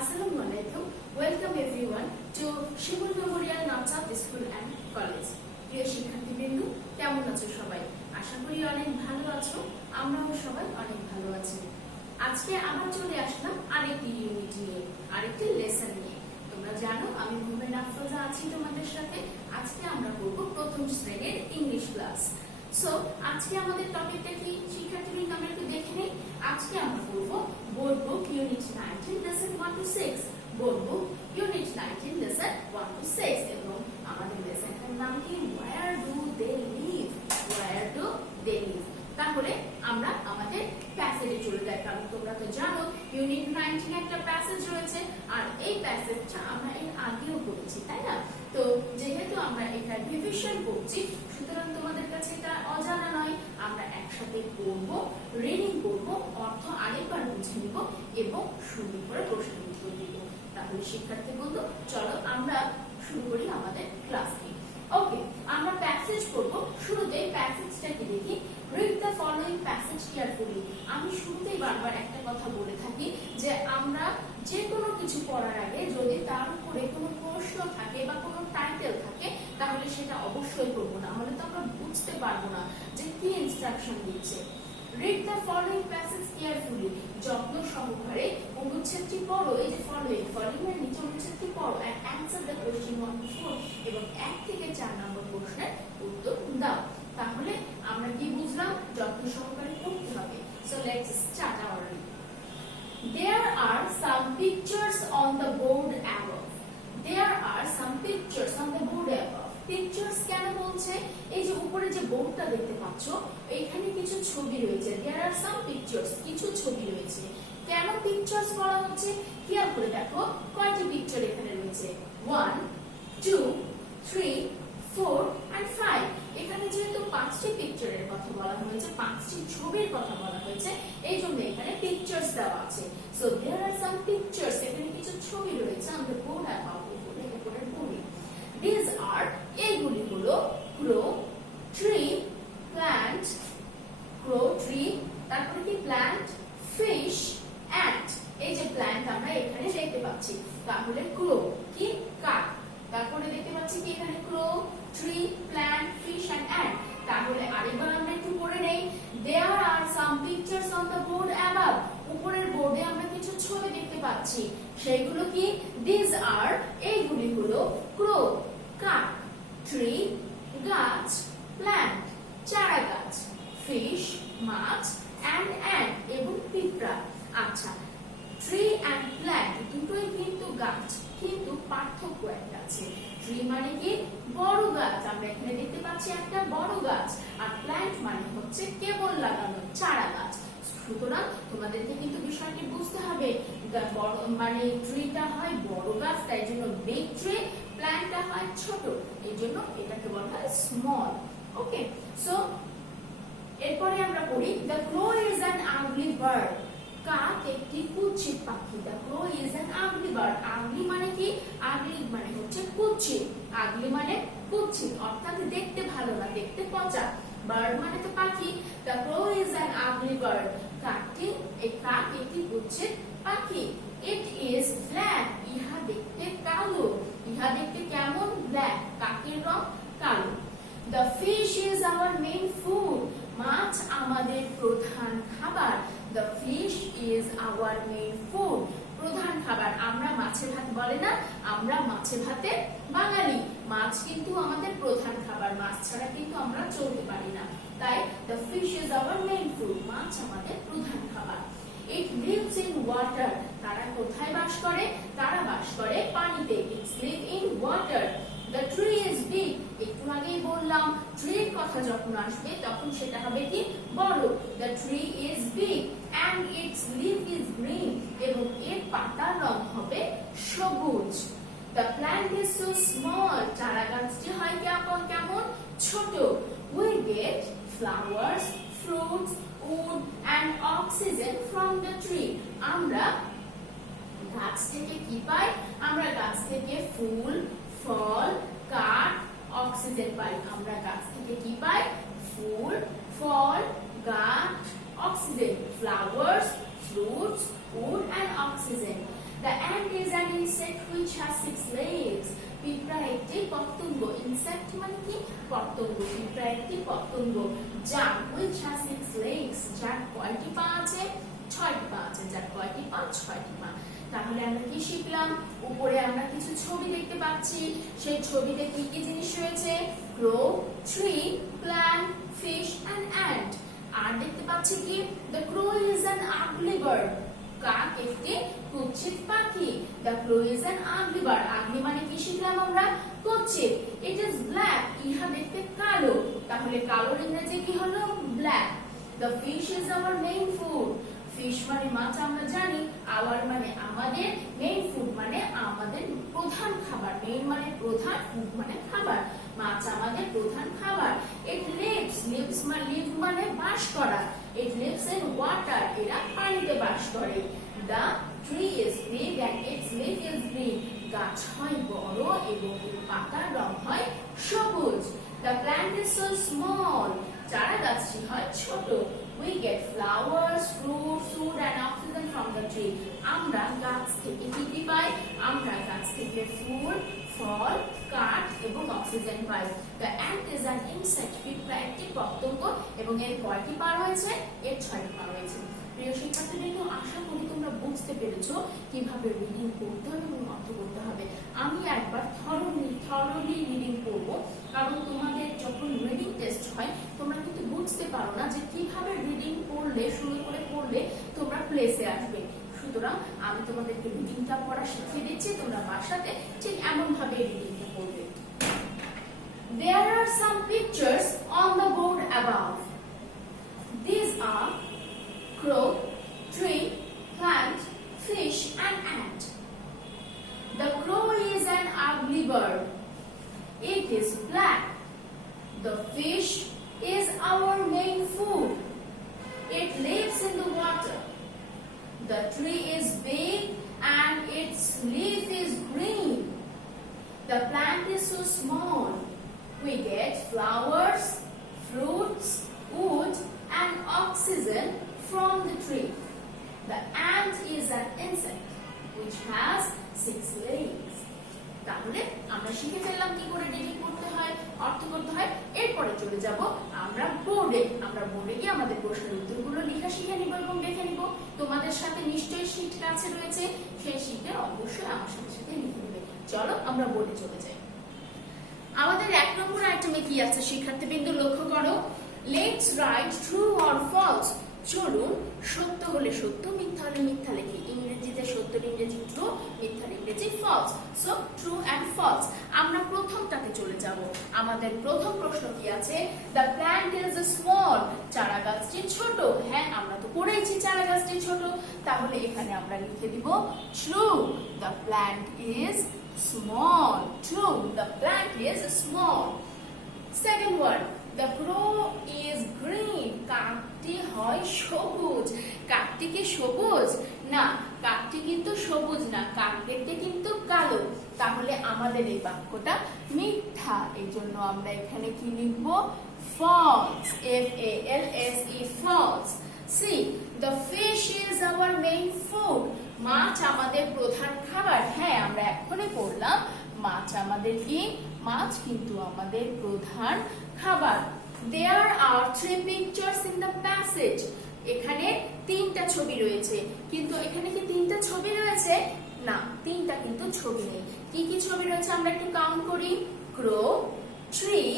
Assalamualaikum. Welcome everyone to Shibul Memorial Namchat School and College. প্রিয় শিক্ষার্থীবৃন্দ, কেমন আছো সবাই? আশা করি অনেক ভালো আছো। আমরাও সবাই অনেক ভালো আছি। আজকে আবার চলে আসলাম আরেকটি ইউনিট নিয়ে, আরেকটি লেসন নিয়ে। তোমরা জানো আমি মোহাম্মদ আফরোজা আছি তোমাদের সাথে। আজকে আমরা করব প্রথম শ্রেণীর ইংলিশ ক্লাস। সো আজকে আমাদের টপিকটা কি শিক্ষার্থীবৃন্দ আমরা একটু দেখে নেই। আজকে আমরা করব board book unit 19 lesson 1 to 6, board book unit 19 lesson 1 to 6 এবং আমাদের লেসনটার নাম কি Where do they live? Where do they live? তাহলে আমরা আমাদের প্যাসেজে চলে যাই, কারণ তোমরা তো জানো ইউনিট 19 একটা প্যাসেজ রয়েছে আর এই প্যাসেজটা আমরা এর আগেও পড়েছি, তাই না? তো যেহেতু আমরা এটা রিভিশন করছি, সুতরাং তোমাদের কাছে এটা অজানা নয়। আমরা একসাথে পড়বো, রিডিং করবো, অর্থ আরেকবার বুঝে নিব এবং সুন্দর করে প্রশ্ন উত্তর দিব। তাহলে শিক্ষার্থী বন্ধু, চলো আমরা শুরু করি আমাদের ক্লাসটি। ওকে, আমরা প্যাসেজ পড়বো। শুরুতেই প্যাসেজটাকে দেখি। Read the following passage carefully. আমি শুরুতেই বারবার একটা কথা বলে থাকি যে আমরা যে কোনো কিছু পড়ার আগে যদি তার উপরে কোনো প্রশ্ন থাকে বা কোনো টাইটেল থাকে তাহলে সেটা অবশ্যই পড়বো, না হলে তো আমরা বুঝতে পারবো না যে কি ইনস্ট্রাকশন দিচ্ছে। Read the following passage carefully. যত্ন সহকারে অনুচ্ছেদটি পড়ো। এই যে following এর নিচে অনুচ্ছেদটি পড়ো and answer the question 1 to 4 এবং 1 থেকে 4 নম্বর প্রশ্নের উত্তর দাও। তাহলে আমরা কি বুঝলাম? যত্ন সহকারে পড়তে হবে। So let's start our reading. There are some pictures on the board above. There are some pictures on the board above. Pictures কেন বলছে? এই যে উপরে যে বোর্ডটা দেখতে পাচ্ছো, এখানে কিছু ছবি রয়েছে। There are some pictures, কিছু ছবি রয়েছে। কেন পিকচার্স বলা হচ্ছে? খেয়াল করে দেখো কয়টি পিকচার এখানে রয়েছে। 1 2 3 4 and 5. এখানে যেহেতু 5টি পিকচারের কথা বলা হয়েছে, 5টি ছবির কথা বলা হয়েছে, এই জন্য এখানে পিকচার্স দেওয়া আছে। So there are some pictures, এখানে কিছু ছবি রয়েছে on the board above, উপরের বোর্ডে। These are, এইগুলি হলো crow, tree, plant, crow, tree, তারপরে কি plant, fish, ant. এই যে প্ল্যান্ট আমরা এখানে দেখতে পাচ্ছি, তাহলে crow কি কাক। তারপরে দেখতে পাচ্ছি কি এখানে crow, tree, plant, fish and ant. তাহলে আরেকবার আমরা একটু পড়ে নেই। There are some pictures on the board above. উপরের বোর্ডে আমরা কিছু ছবি দেখতে পাচ্ছি, সেগুলো কি? These are, এইগুলি হলো crow কাক, tree গাছ, plant চারা গাছ, fish মাছ and ant এবং পিঁপড়া। আচ্ছা, tree and plant দুটোই কিন্তু গাছ, কিন্তু পার্থক্য একটা আছে। ট্রি মানে কি? বড় গাছ, আমরা এখানে দেখতে পাচ্ছি একটা বড় গাছ, আর প্ল্যান্ট মানে হচ্ছে কেবল লাগানো চারা গাছ। সুতরাং তোমাদেরকে কিন্তু বিষয়টি বুঝতে হবে, বড় মানে ট্রিটা হয় বড় গাছ, তাই জন্য বিগ ট্রি, প্ল্যান্টটা হয় ছোট, এই জন্য এটাকে বলা হয় স্মল। ওকে, সো এরপরে আমরা পড়ি the crow is an ugly bird. কাক একটি কুৎসিত পাখি। The crow is an ugly bird. Ugly মানে কি? আগলি মানে হচ্ছে কুৎসিত, আগলি মানে কুৎসিত, অর্থাৎ দেখতে ভালো না, দেখতে পচা। বার্ড মানে তো পাখি। The crow is an ugly bird. কাক একটি কুৎসিত পাখি। It is black. ইহা দেখতে কালো। ইহা দেখতে কেমন? ব্ল্যাক, কাকের রং কালো। The fish is our main food. মাছ আমাদের প্রধান খাবার। The fish is our main food. প্রধান খাবার। আমরা মাছে ভাত বলে না, আমরা মাছে ভাতে বাঙালি। মাছ কিন্তু আমাদের প্রধান খাবার, মাছ ছাড়া কিন্তু আমরা চলতে পারি না। তাই the fish is our main food. মাছ আমাদের প্রধান খাবার। It lives in water. তারা কোথায় বাস করে? তারা বাস করে পানিতে। It lives in water. The tree is big. একটু আগেই বললাম ট্রির কথা যখন আসবে তখন সেটা হবে কি? বড়। The tree is big and its leaf is green. এবং এর পাতার রং হবে সবুজ। The plant is so small. চারা গাছটি হয় কেমন? ছোট। We get flowers, fruits, wood and oxygen from the tree. আমরা গাছ থেকে কি পাই? আমরা গাছ থেকে ফুল, ফল, কাঠ, অক্সিজেন পাই। আমরা গাছ থেকে কি পাই? ফুল, ফল, গাছ, oxygen, flowers, fruits, wood and oxygen. The ant is an insect which has 6 legs. পিঁপড়া একটি পতঙ্গ। ইনসেক্ট মানে কি? পতঙ্গ। পিঁপড়া একটি পতঙ্গ যা which has 6 legs, যার কয়টি পা আছে? 6টি পা আছে। যার কয়টি পা? 6টি পা। তাহলে আমরা কি শিখলাম? উপরে আমরা কিছু ছবি দেখতে পাচ্ছি। সেই ছবিতে কি কি জিনিস রয়েছে? crow, tree, plant, fish and ant. আর দেখতে পাচ্ছি কি? The crow is an ugly bird. কাক একটি কুৎসিত পাখি। The crow is an ugly bird. ugly মানে কি শিখলাম আমরা? কুৎসিত। It is black. ইহা দেখতে কালো। তাহলে কালোর ইংরেজি কি হলো? black. The fish is our main food. Fish মানে মাছ আমরা জানি, আওয়ার মানে আমাদের, মেইন ফুড মানে আমাদের প্রধান খাবার। মেইন মানে প্রধান, ফুড মানে খাবার। মাছ আমাদের প্রধান খাবার। ইট লিভস মানে বাস করা। ইট লিভস ইন ওয়াটার, এরা পানিতে বাস করে। The tree is big and its leaf is green. গাছ হয় বড় এবং এর পাতার রং হয় সবুজ। The plant is so small. চারা গাছটি হয় ছোট। We get flowers, fruits, food and oxygen from the tree. আমরা গাছ থেকে কি পাই? আমরা গাছ থেকে ফুল, ফল, কাঠ এবং oxygen pi. The ant is an insect. পিঁপড়া একটি পতঙ্গ এবং এর কয়টি পা রয়েছে? এর 6টি পা রয়েছে। প্রিয় শিক্ষার্থীবৃন্দ, আশা করি তোমরা বুঝতে পেরেছো কিভাবে রিডিং করতে হবে এবং অর্থ করতে হবে। আমি একবার থরলি রিডিং করব, কারণ তোমাদের যখন রিডিং টেস্ট হয় তোমরা কিন্তু বুঝতে পারো না যে কিভাবে রিডিং পড়লে, সুন্দর করে পড়লে তোমরা প্লেসে আসবে। সুতরাং আমি তোমাদেরকে রিডিংটা পড়া শিখিয়ে দিচ্ছি, তোমরা বাসাতে ঠিক এমন ভাবে রিডিংটা পড়বে। There are some pictures on the board above. These are crow, tree, plant, fish and ant. The crow is an ugly bird. It is black. The fish is our main food. It lives in the water. The tree is big and its leaf is green. The plant is so small. We get flowers, fruits, wood and oxygen from the tree. The ant is an insect which has 6 legs. তাহলে আমরা শিখে ফেললাম কি করে reading করতে হয়, অর্থ করতে হয়। এরপরে চলে যাব আমরা বোর্ডে। আমরা বোর্ডে গিয়ে আমাদের প্রশ্নের উত্তরগুলো লেখা শিখে নিব এবং দেখে নিব। তোমাদের সাথে নিশ্চয়ই শীট কাছে রয়েছে, সেই শীটে অবশ্যই আমার সাথে সাথে লিখে নেবে। চলো আমরা বোর্ডে চলে যাই। আমাদের 1 নম্বর আইটেমে কি আছে শিক্ষার্থীবৃন্দ? লক্ষ্য করো। Let's write true or false. চলুন সত্য হলে সত্য, মিথ্যা হলে মিথ্যা লিখি। ইংরেজিতে সত্যের ইংরেজি ট্রু, মিথ্যার ইংরেজি false. So true and false. আমরা প্রথমটাতে চলে যাব। আমাদের প্রথম প্রশ্ন কি আছে? The plant is small. চারা গাছটি ছোট। হ্যাঁ, আমরা তো পড়েছি চারা গাছটি ছোট। তাহলে এখানে আমরা লিখে দিব true. The plant is small. True, the plant is small. Second word, the crow is green. কাকটি হয় সবুজ। কাকটি কি সবুজ? না, কাকটি কিন্তু সবুজ না, কাক দেখতে কিন্তু কালো। তাহলে আমাদের এই বাক্যটা মিথ্যা। এই জন্য আমরা এখানে কি লিখব? false. F-A-L-S-E, false. See, the fish is our main food. মাছ আমাদের প্রধান খাবার। হ্যাঁ, আমরা এখনই পড়লাম মাছ আমাদের কি? মাছ কিন্তু আমাদের প্রধান খাবার। There are 3 pictures in the passage. এখানে 3টা ছবি রয়েছে, কিন্তু এখানে কি 3টা ছবি রয়েছে? না, 3টা কিন্তু ছবি নেই। কি কি ছবি রয়েছে আমরা একটু কাউন্ট করি। crow, tree,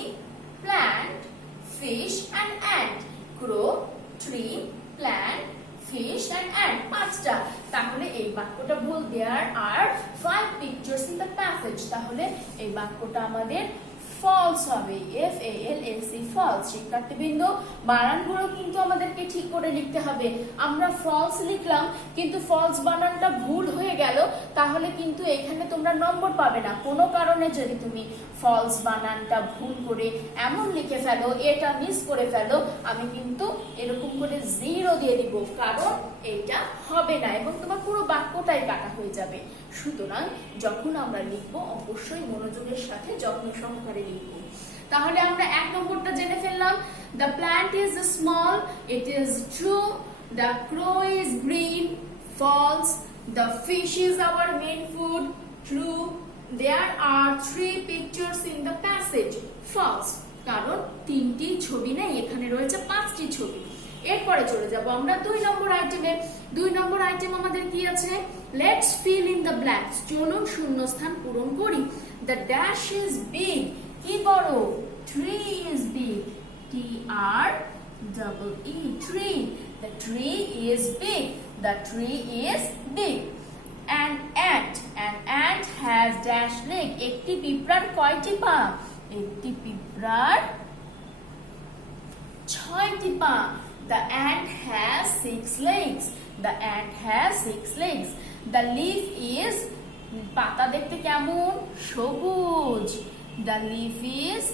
plant, fish and ant. crow, tree, plant, fish and ant, 5টা। তাহলে এই বাক্যটা ভুল। There are 5 pictures in the passage. তাহলে এই বাক্যটা আমাদের false হবে। F-A-L-S-E, false। শিক্ষার্থীবৃন্দ, বানানগুলো কিন্তু আমাদেরকে ঠিক করে লিখতে হবে। আমরা false লিখলাম কিন্তু false বানানটা ভুল হয়ে গেল, তাহলে কিন্তু এখানে তোমরা নম্বর পাবে না। কোনো কারণে যদি তুমি false বানানটা ভুল করে এমন লিখে ফেলো, এটা মিস করে ফেলো, আমি কিন্তু এরকম করে 0 দিয়ে দিব, কারণ এটা হবে না এবং তোমার পুরো বাক্যটাই কাটা হয়ে যাবে। সুতরাং যখন আমরা লিখবো অবশ্যই মনোযোগের সাথে যত্ন সহকারে লিখবো। তাহলে আমরা 1 নম্বরটা জেনে ফেললাম। The plant is small. It is true. The crow is green. False. The fish is our main food. True. There are 3 pictures in the passage. False. কারণ 3টি ছবি নেই, এখানে রয়েছে 5টি ছবি। এরপরে চলে যাব আমরা 2 নম্বর আইটেমে। 2 নম্বর আইটেম আমাদের কি আছে? Let's fill in the blanks. চলুন শূন্যস্থান পূরণ করি। The dash is big. কি বড়? Tree is big. T-R-E-E. Tree. The tree is big. The tree is big. An ant has dash leg. একটি পিঁপড়ার কয়টি পা? একটি পিঁপড়ার 6টি পা। The ant has 6 legs. The ant has 6 legs. The leaf is, পাতা দেখতে কেমন? সবুজ। The leaf is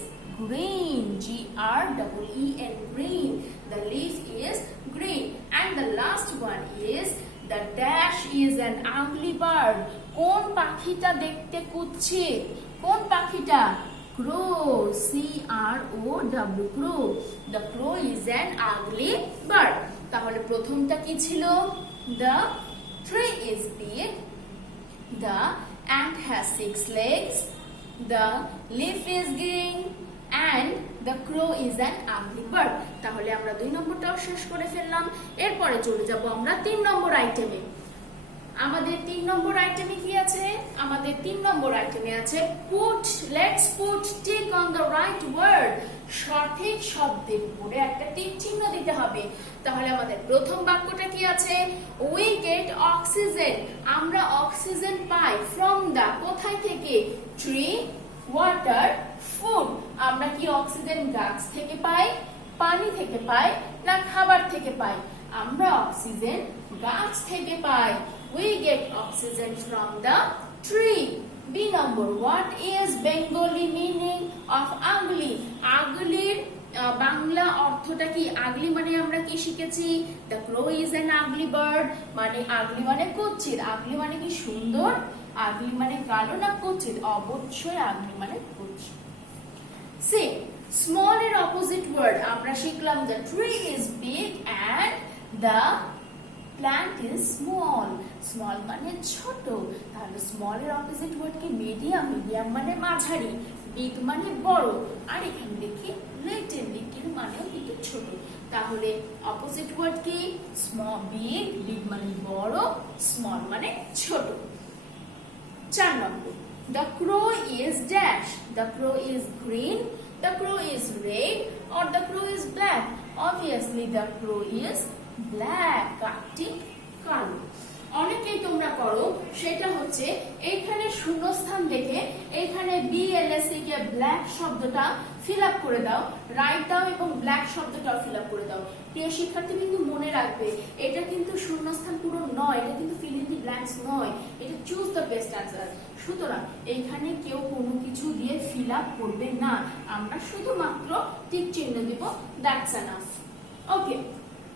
green. G-R-E-E-N. Green. The leaf is green. And the last one is the dash is an ugly bird. কোন পাখিটা দেখতে কুৎসিত? কোন পাখিটা? Crow. C-R-O-W. Crow. The crow is an ugly bird. তাহলে প্রথমটা কি ছিল? The tree is big. The ant has 6 legs. The leaf is green. And the crow is an ugly bird. তাহলে আমরা 2 নম্বরটাও শেষ করে ফেললাম। এরপরে চলে যাব আমরা 3 নম্বর আইটেমে। আমাদের 3 নম্বর আইটেমে কি আছে? আমাদের 3 নম্বর আইটেমে আছে let's put tick on the right word. সঠিক শব্দের উপরে একটা টিক চিহ্ন দিতে হবে। তাহলে আমাদের প্রথম বাক্যটা কি আছে? We get oxygen. আমরা অক্সিজেন পাই from the, কোথায় থেকে? Tree, water, food. আমরা কি অক্সিজেন গাছ থেকে পাই, পানি থেকে পাই, না খাবার থেকে পাই? আমরা অক্সিজেন গাছ থেকে পাই। We get oxygen from the tree. B number, what is Bengali meaning of ugly? Ugly Bangla অর্থটা কি? ugly মানে আমরা কি শিখেছি? The crow is an ugly bird. মানে ugly মানে কুৎসিত। ugly মানে কি? সুন্দর। ugly মানে কালো না কুৎসিত? অবশ্যই ugly মানে কুৎসিত। C, small এর opposite word আমরা শিখলাম the tree is big and the plant is small. Small মানে ছোট। তাহলে small এর opposite word কি? medium. medium মানে মাঝারি। big মানে বড়। আর এখানে দেখি little, little মানেও কিন্তু ছোট। তাহলে opposite word কি? small, big, big মানে বড়, small মানে ছোট। 4 নম্বর, the crow is dash. The crow is green, the crow is red, or the crow is black. Obviously the crow is black. কাকটি কালো। অনেকেই তোমরা করো সেটা হচ্ছে এখানে শূন্যস্থান দেখে এখানে BLSE কে ব্ল্যাক শব্দটা ফিল আপ করে দাও, রাইট দাও এবং ব্ল্যাক শব্দটাও ফিল আপ করে দাও। প্রিয় শিক্ষার্থী কিন্তু মনে রাখবে এটা কিন্তু শূন্যস্থান পূরণ নয়, এটা কিন্তু ফিল ইন দি ব্ল্যাঙ্কস নয়, এটা চুজ দ্য বেস্ট অ্যান্সার। সুতরাং এইখানে কেউ কোনো কিছু দিয়ে ফিল আপ করবে না, আমরা শুধুমাত্র টিক চিহ্ন দিব, দ্যাটস এনাফ। ওকে,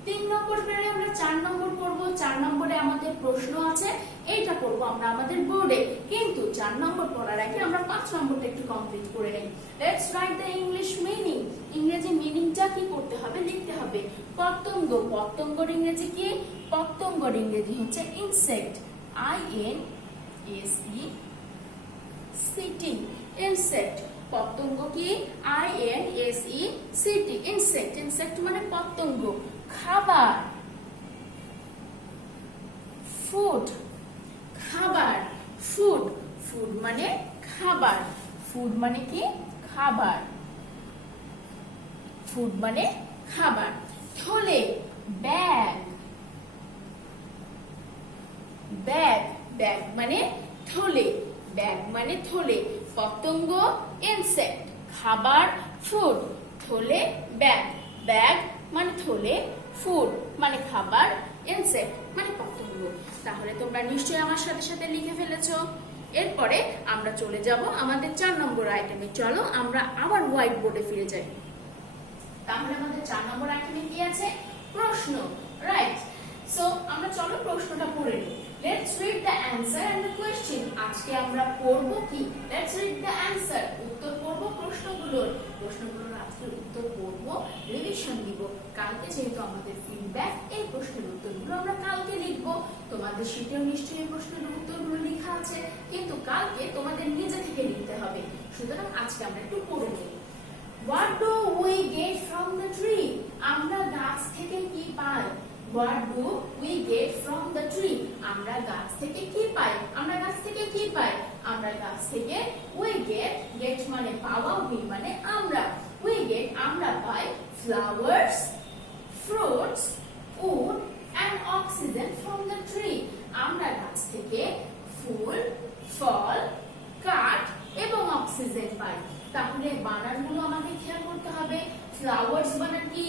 3 নম্বর পরে আমরা 4 নম্বর পড়ব। 4 নম্বরে আমাদের প্রশ্ন আছে, এইটা পড়ব আমরা আমাদের বোর্ডে। কিন্তু 4 নম্বর পড়ার আগে আমরা 5 নম্বরটা একটু কমপ্লিট করে নেই। Let's write the English meaning. ইংরেজি মিনিংটা কি করতে হবে? লিখতে হবে। পতঙ্গ, পতঙ্গর ইংরেজি কি? পতঙ্গর ইংরেজি হচ্ছে ইনসেক্ট। INSECT। ইনসেক্ট। পতঙ্গ কি? INSECT। ইনসেক্ট। ইনসেক্ট মানে পতঙ্গ। খাবার, ফুড। খাবার, ফুড। ফুড মানে খাবার। ফুড মানে কি? খাবার। ফুড মানে খাবার। থলে, ব্যাগ। ব্যাগ, ব্যাগ মানে থলে। ব্যাগ মানে থলে। পতঙ্গ ইনসেক্ট, খাবার ফুড, থলে ব্যাগ। ব্যাগ মানে থলে, ফুড মানে খাবার, ইনসেক্ট মানে পতঙ্গ। তাহলে তোমরা নিশ্চয়ই আমার সাথে সাথে লিখে ফেলেছো। এরপরে আমরা চলে যাব আমাদের 4 নম্বর আইটেমে। চলো আমরা আবার হোয়াইট বোর্ডে ফিরে যাই। তাহলে আমাদের 4 নম্বর আইটেমে কি আছে? প্রশ্ন, রাইট। সো আমরা চলো প্রশ্নটা পড়ে নিই। Let's read the answer and the question. Question. আজকে আমরা পড়ব কি? Let's read the answer. উত্তর পড়ব প্রশ্নগুলোর আজকে উত্তর পড়ব, রিভিশন দিব। কালকে যেহেতু আমাদের ফিডব্যাক, এই প্রশ্নের উত্তরগুলো আমরা কালকে লিখব। তোমাদের শীটেও নিশ্চয়ই প্রশ্নের উত্তরগুলো লেখা আছে, কিন্তু কালকে তোমাদের নিজে থেকে লিখতে হবে। সুতরাং আজকে আমরা একটু পড়ে নিই। What do we get from the tree? আমরা গাছ থেকে কি পাই? What do we get from the tree? আমরা গাছ থেকে কি পাই? আমরা গাছ থেকে কি পাই? আমরা গাছ থেকে we get মানে পাওয়া, we মানে আমরা। We get আমরা পাই flowers, fruits, wood and oxygen from the tree. আমরা গাছ থেকে ফুল, ফল, কাঠ এবং অক্সিজেন পাই। তাহলে বানানগুলো আমাকে খেয়াল করতে হবে। ফ্লাওয়ার্স বানান কি?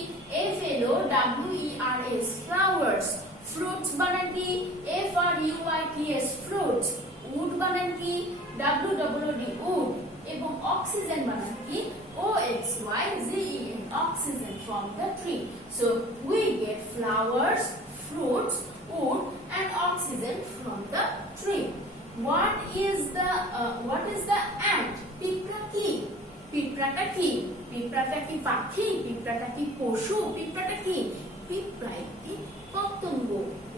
FLOWERS flowers. ফ্রুটস বানান কি? FRUITS fruits. উড বানান কি? WOOD would. এবং অক্সিজেন বানান কি? OXYZEN oxygen from the tree. So we get flowers, fruits, wood and oxygen from the tree. What is the ant? পিঁপড়া কি? পিঁপড়াটা কি? পিঁপড়াটা কি পাখি? পিঁপড়াটা কি পশু? পিঁপড়াটা কি? পিঁপড়া একটি পতঙ্গ।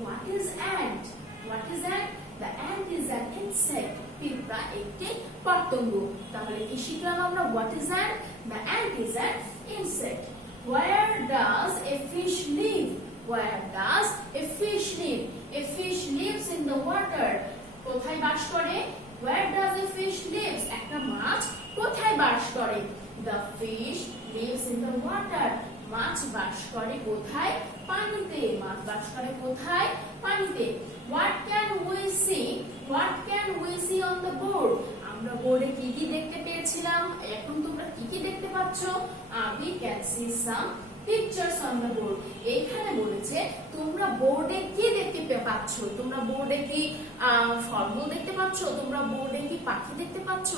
What is ant? What is ant? The ant is an insect. পিঁপড়া একটি পতঙ্গ। তাহলে কি শিখলাম আমরা? What is ant? The ant is an insect. Where does a fish live? Where does a fish live? A fish lives in the water. কোথায় বাস করে? Where does a fish lives? একটা মাছ কোথায় বাস করে? The fish lives in the water. মাছ বাস করে কোথায়? পানিতে। মাছ বাস করে কোথায়? পানিতে। What can we see? What can we see on the board? আমরা বোর্ডে কি কি দেখতে পেয়েছিলাম? এখন তোমরা কি কি দেখতে পাচ্ছ? We can see some pictures on the board. এখানে বলেছে তোমরা বোর্ডে কি দেখতে পাচ্ছ? তোমরা বোর্ডে কি ফলমূল দেখতে পাচ্ছ? তোমরা বোর্ডে কি পাখি দেখতে পাচ্ছ?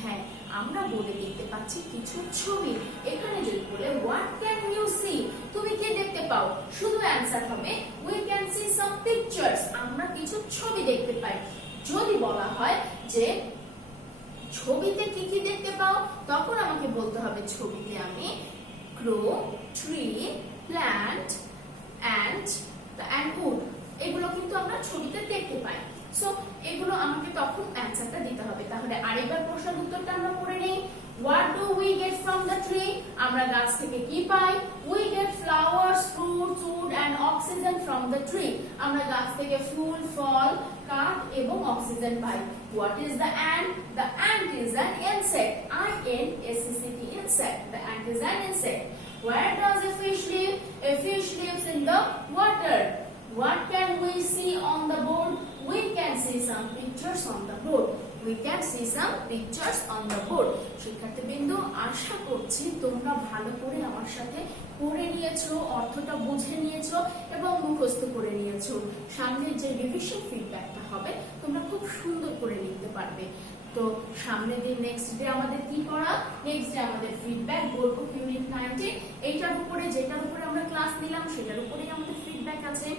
হ্যাঁ, আমরা বোর্ডে দেখতে পাচ্ছি কিছু ছবি। এখানে যদি বলে what can you see? তুমি কি দেখতে পাও? শুধু অ্যানসার হবে we can see some pictures. আমরা কিছু ছবি দেখতে পাই। যদি বলা হয় যে ছবিতে কি কি দেখতে পাও, তখন আমাকে বলতে হবে ছবিতে আমি crow, tree, plant and wood এগুলো কিন্তু আমরা ছবিতে দেখতে পাই। সো এগুলো আমাকে তখন অ্যানসারটা দিতে হবে। তাহলে আরেকবার প্রশ্নের উত্তরটা আমরা পড়ে নেই। What do we get from the tree? আমরা গাছ থেকে কি পাই? We get flowers, fruits, wood and oxygen from the tree. আমরা গাছ থেকে ফুল, ফল, কাঠ এবং oxygen pi. What is the ant? The ant is an insect. INSECT insect. The ant is an insect. Where does a fish live? A fish lives in the water. What can we see on the board? We can see some pictures on the board. We can see some pictures on the board. শিক্ষার্থীবৃন্দ, আশা করছি তোমরা ভালো করে আমার সাথে পড়ে নিয়েছো, অর্থটা বুঝে নিয়েছো এবং মুখস্থ করে নিয়েছো। সামনের যে রিভিশন ফিডব্যাকটা হবে তোমরা খুব সুন্দর করে লিখতে পারবে। তো সামনের দিন নেক্সট ডে আমাদের কি পড়া? নেক্সট ডে আমাদের ফিডব্যাক বলবো ইউনিট 19। এইটার উপরে যেটার উপরে আমরা ক্লাস নিলাম সেটার উপরেই আমাদের ফিডব্যাক আছে।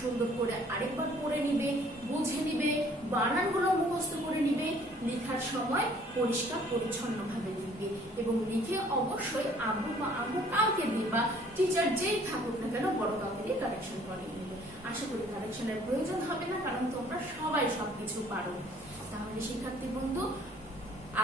সুন্দর করে আরেকবার পড়ে নিবে, বুঝে নিবে, বানানগুলো মুখস্থ করে নিবে। লেখার সময় পরিষ্কার পরিচ্ছন্নভাবে লিখবে এবং লিখে অবশ্যই আব্বু বা আম্মু কাউকে দিবা, টিচার যেই থাকুক না কেন বড় কাউকে দিয়ে কারেকশন করিয়ে নেবে। আশা করি কারেকশনের প্রয়োজন হবে না, কারণ তোমরা সবাই সবকিছু পারো। তাহলে শিক্ষার্থী বন্ধু,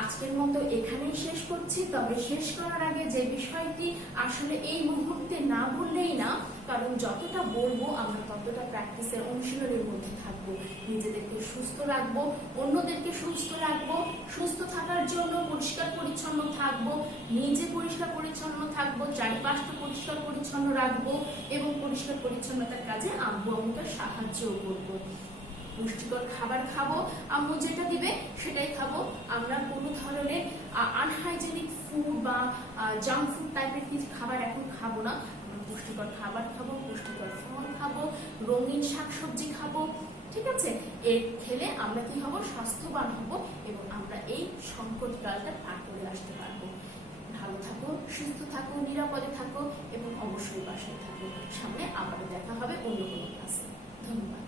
আজকের মতো এখানেই শেষ করছি। তবে শেষ করার আগে যে বিষয়টি আসলে এই মুহূর্তে না বললেই না, কারণ যতটা বলবো আমরা ততটা প্র্যাকটিসের অনুশীলনের মধ্যে থাকবো। নিজেদেরকে সুস্থ রাখবো, অন্যদেরকে সুস্থ রাখবো। সুস্থ থাকার জন্য পরিষ্কার পরিচ্ছন্ন থাকবো, নিজে পরিষ্কার পরিচ্ছন্ন থাকবো, চারিপাশটা পরিষ্কার পরিচ্ছন্ন রাখবো এবং পরিষ্কার পরিচ্ছন্নতার কাজে আব্বু আম্মুকে সাহায্য করবো। পুষ্টিকর খাবার খাবো, আম্মু যেটা দিবে সেটাই খাবো। আমরা কোনো ধরনের আনহাইজেনিক ফুড বা জাঙ্ক ফুড টাইপের কিছু খাবার এখন খাবো না। আমরা পুষ্টিকর খাবার খাবো, পুষ্টিকর ফল খাবো, রঙিন শাকসবজি খাবো। ঠিক আছে? এর খেলে আমরা কি হব? স্বাস্থ্যবান হব এবং আমরা এই সংকটকালটা পার করে আসতে পারবো। ভালো থাকো, সুস্থ থাকো, নিরাপদে থাকো এবং অবশ্যই বাসায় থাকো। সামনে আবারও দেখা হবে অন্য কোনো ক্লাসে। ধন্যবাদ।